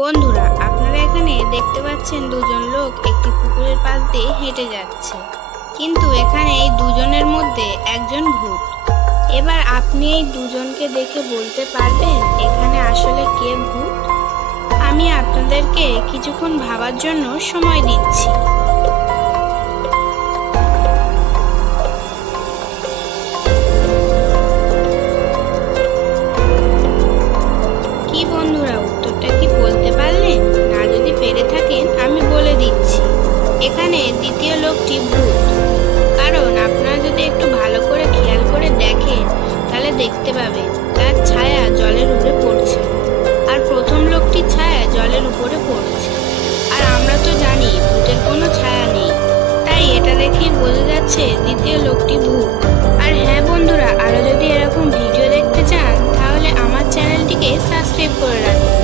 বন্ধুরা, আপনারা এখানে দেখতে পাচ্ছেন দুজন লোক একটি পুকুরের পাশ দিয়ে হেঁটে যাচ্ছে, কিন্তু এখানে এই দুজনের মধ্যে একজন ভূত। এবার আপনি এই দুজনকে দেখে বলতে পারবেন এখানে আসলে কে ভূত? আমি আপনাদেরকে কিছুক্ষণ ভাবার জন্য সময় দিচ্ছি। কি বন্ধুরা, উত্তরটা কি বলতে পারলেন? না যদি পেরে থাকেন আমি বলে দিচ্ছি, এখানে দ্বিতীয় লোকটি ভূত। কারণ আপনারা যদি একটু ভালো করে খেয়াল করে দেখেন তাহলে দেখতে পাবেন তার ছায়া জলের উপরে পড়ছে, আর প্রথম লোকটির ছায়া জলের উপরে পড়ছে। আর আমরা তো জানি ভূতের কোনো ছায়া নেই, তাই এটা দেখেই বোঝা যাচ্ছে দ্বিতীয় লোকটি ভূত। আর হ্যাঁ বন্ধুরা, আরো যদি এরকম ভিডিও দেখতে চান তাহলে আমার চ্যানেলটিকে সাবস্ক্রাইব করে রাখুন।